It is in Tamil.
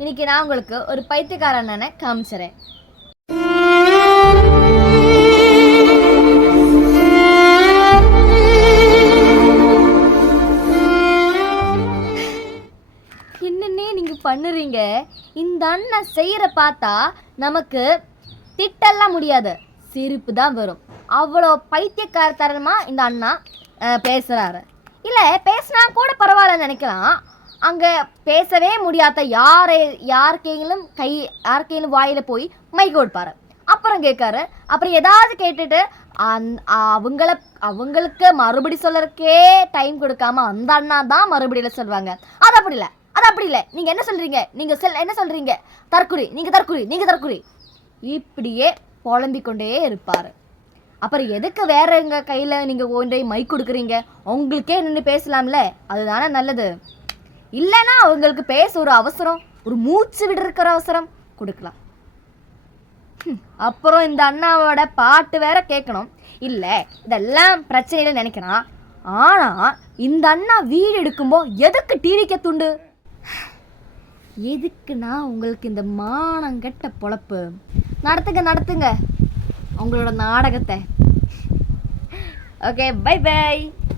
இன்னைக்கு நான் உங்களுக்கு ஒரு பைத்தியக்கார அண்ணனை காமிச்சிறேன். என்னன்னே நீங்க பண்ணுறீங்க? இந்த அண்ணன் செய்கிற பார்த்தா நமக்கு திட்டெல்லாம் முடியாது, சிரிப்பு தான் வரும். அவ்வளோ பைத்தியக்காரத்தனமாக இந்த அண்ணா பேசுகிறாரு. இல்லை, பேசினா கூட பரவாயில்லன்னு நினைக்கலாம். அங்கே பேசவே முடியாத யாருக்கையிலும் வாயில் போய் மைக் ஓட்பார். அப்புறம் கேட்காரு. அப்புறம் ஏதாவது கேட்டுட்டு அவங்களுக்கு மறுபடி சொல்லறதுக்கே டைம் கொடுக்காம அந்த அண்ணா தான் மறுபடியில் சொல்லுவாங்க. அது அப்படி இல்லை, நீங்கள் என்ன சொல்கிறீங்க, நீங்கள் என்ன சொல்கிறீங்க, தற்குறி இப்படியே புலம்பிக்கொண்டே இருப்பார். அப்புறம் எதுக்கு வேற எங்கள் கையில் நீங்கள் ஒன்றை மைக் கொடுக்குறீங்க? உங்களுக்கே நின்று பேசலாம்ல, அதுதானே நல்லது. இல்லைன்னா அவங்களுக்கு பேச ஒரு அவசரம், ஒரு மூச்சு விடுற அவசரம் கொடுக்கலாம். அப்புறம் இந்த அண்ணாவோட பாட்டு வேற கேட்கணும். இல்லை, இதெல்லாம் பிரச்சனையில நினைக்கிறான். ஆனால் இந்த அண்ணா வீடு எடுக்கும்போது எதுக்கு டிவிக்க துண்டு? எதுக்குன்னா உங்களுக்கு இந்த மானங்கெட்ட பொழப்பு. நடத்துங்க உங்களோட நாடகத்தை. Okay, by.